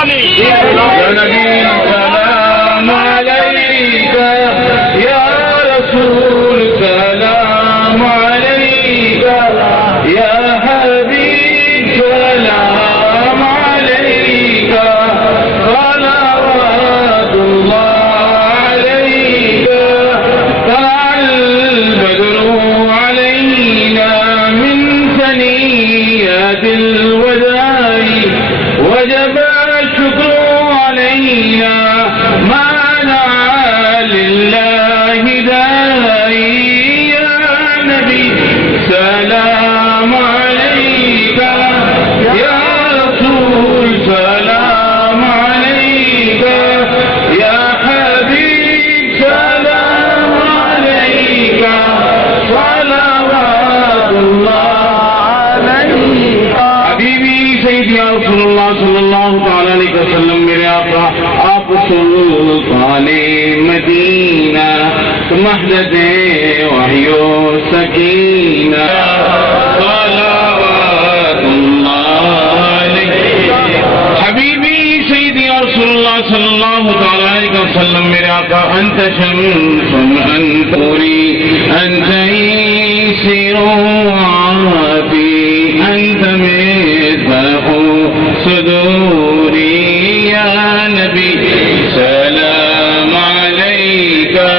वाली। नबी सलाम अलैका या रसूल सलाम अलैका या हबीब सलाम अलैका सलावतुल्लाह अलैका तलअल बद्रु अलैना मिन सनियतिल वदाई वजब शुक्र अलैना मा दआ लिल्लाहि दाई या नबी सलाम अलैका या रसूल सलाम अलैका या हबीब सलाम अलैका सलावतुल्लाह अलैका। हबीबी सैयदी या रसूलुल्लाह सल्लल्लाहु तआला अलैहि वसल्लम मेरे आका आप सुल्ताने मदीना महदे वहियो सकीना सलावतुल्लाह अलैका। हबीबी सैयदी या रसूलुल्लाह सल्लल्लाहु तआला अलैहि वसल्लम मेरे आका अंत शम्सुन अंत नूरी अंत सिरोआती अंत मिज़्बाहु सुदूरी या नबी सलाम अलैका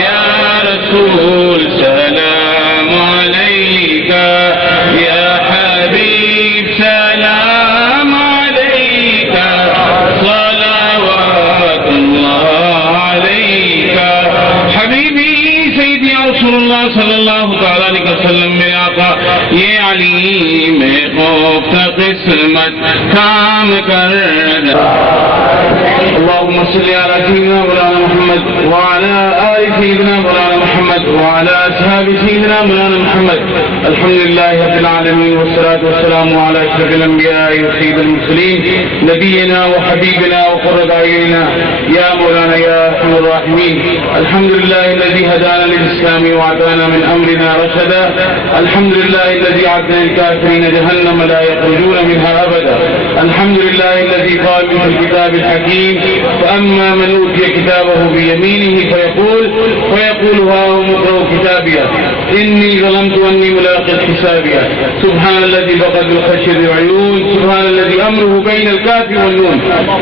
या रसूल सलाम अलैका या हबीब सलाम अलैका सलावतुल्लाह अलैका। हबीबी सैयदी या रसूलुल्लाह सल्लल्लाहु तआला अलैहि वसल्लम मेरे आका ये अली में खौफ किस्मत काम कर अल्लाहुम्मा सल्लि अला सय्यिदिना मौलाना मुहम्मद व अला आलि सय्यिदिना मौलाना मुहम्मद व अला असहाबि सय्यिदिना मौलाना मुहम्मद। अल्हम्दुलिल्लाहि रब्बिल आलमीन वस्सलातु वस्सलामु अला अशरफिल अंबिया'i व सय्यिदिल मुरसलीन नबियिना व हबीबिना व क़ुर्रतु अयुनिना या मौलाना या अरहमर राहिमीन। अल्हम्दुलिल्लाहि الذي هدانا للإسلام وأعطانا من أمرنا رشدا الحمد لله الذي أعد للكافرين جهنم لا يخرجون منها أبدا الحمد لله الذي قال في الكتاب الحكيم فأما من أوتي كتابه بيمينه فيقول هاؤم اقرءوا كتابيه إني ظلمت أني ملاق حسابيه سبحان الذي بقى بالخشب العيون سبحان الذي أمره بين الكاف والنون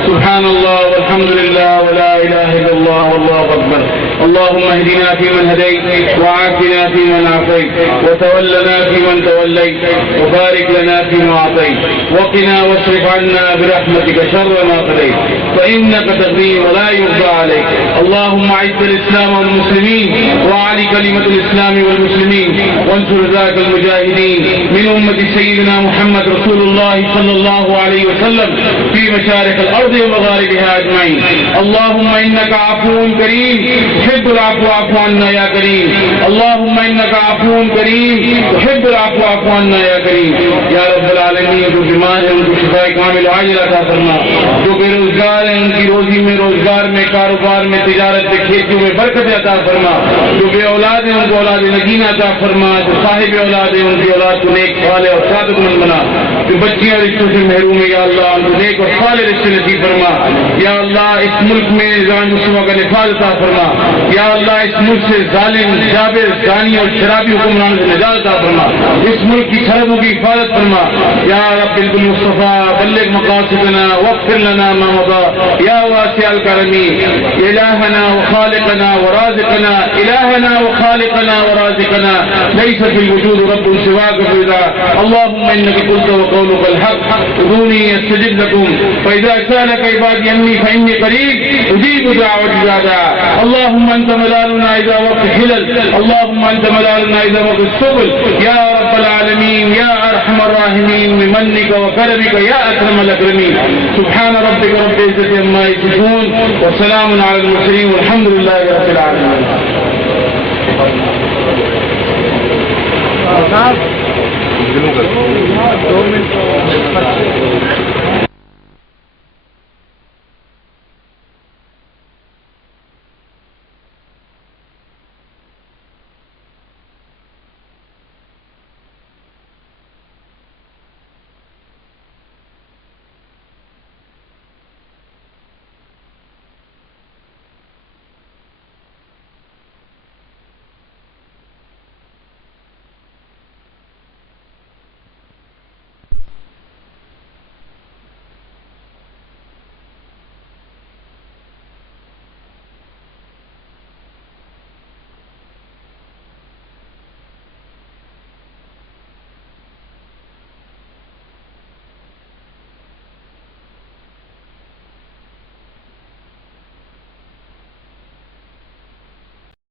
سبحان الله والحمد لله ولا إله إلا الله والله أكبر اللهم اهدنا فيمن هديت وعافنا فيمن عافيت وتولنا فيمن توليت وبارك لنا فيما أعطيت وقنا واصرف عنا برحمتك شر ما قضيت فإنك تقضي ولا يقضى عليك اللهم أعز الإسلام والمسلمين وأعلِ كلمة الإسلام والمسلمين وانصر ذاك المجاهدين من أمة سيدنا محمد رسول الله صلى الله عليه وسلم في مشارق الأرض ومغاربها أجمعين اللهم إنك عفو كريم تحب العفو فاعف عنا يا كريم اللهم إنك عفو كريم تحب العفو فاعف عنا يا كريم या रब्बुल आलमीन जो बीमार है उनको शिफाए कामिल आजिल अता फरमा जो बेरोजगार है उनकी रोजी में रोजगार में कारोबार में तिजारत में खेतियों में बरकत अता फरमा जो बे औलाद है उनको औलाद नगीना अता फरमा जो साहिब औलाद है उनकी औलाद को नेक साले और सादतमंद बना जो बच्चियां रिश्तों से महरूम है या अल्लाह उनको नेक और साले रिश्ते नसीब फरमा या अल्लाह इस मुल्क में निज़ाम मुस्लिम का निफाज अता फरमा या अल्लाह इस मुल्क से जालिम जाबिर जानी और शराबी हुक्मरान से निजात अता फरमा इस मुल्क की सरहदों की हिफाजत फरमा या रब्बिल मुस्तफा बल्लिग मकासिदना वग़फिर लना मा मदा या वासिअल करमी इलाहना व खालिकना व राज़िकना इलाहना व खालिकना व राज़िकना लैस फिल वजूद रब्बुन सिवाक फिदा अल्लाहुम्मा इन्नका क़ुल्त व क़ौलुकल हक़ उदूनी अस्तजिब लकुम फ़इज़ा सअलक इबादी अन्नी फ़इन्नी क़रीब उजीबु दाअवत दादा अल्लाहुम्मा अंत मलालुना इज़ा वक़्त हिलल अल्लाहुम्मा अंत मलालुना इज़ा वक़्त सुबुल या रब्बल आलमीन या अरहमर राहिमीन बिमन्निक व करमिक या अकरमल अकरमीन सुब्हान रब्बिक रब्बिल इज़्ज़ति अम्मा यसिफून व सलामुन अलल मुरसलीन वल्हम्दुलिल्लाहि रब्बिल आलमीन।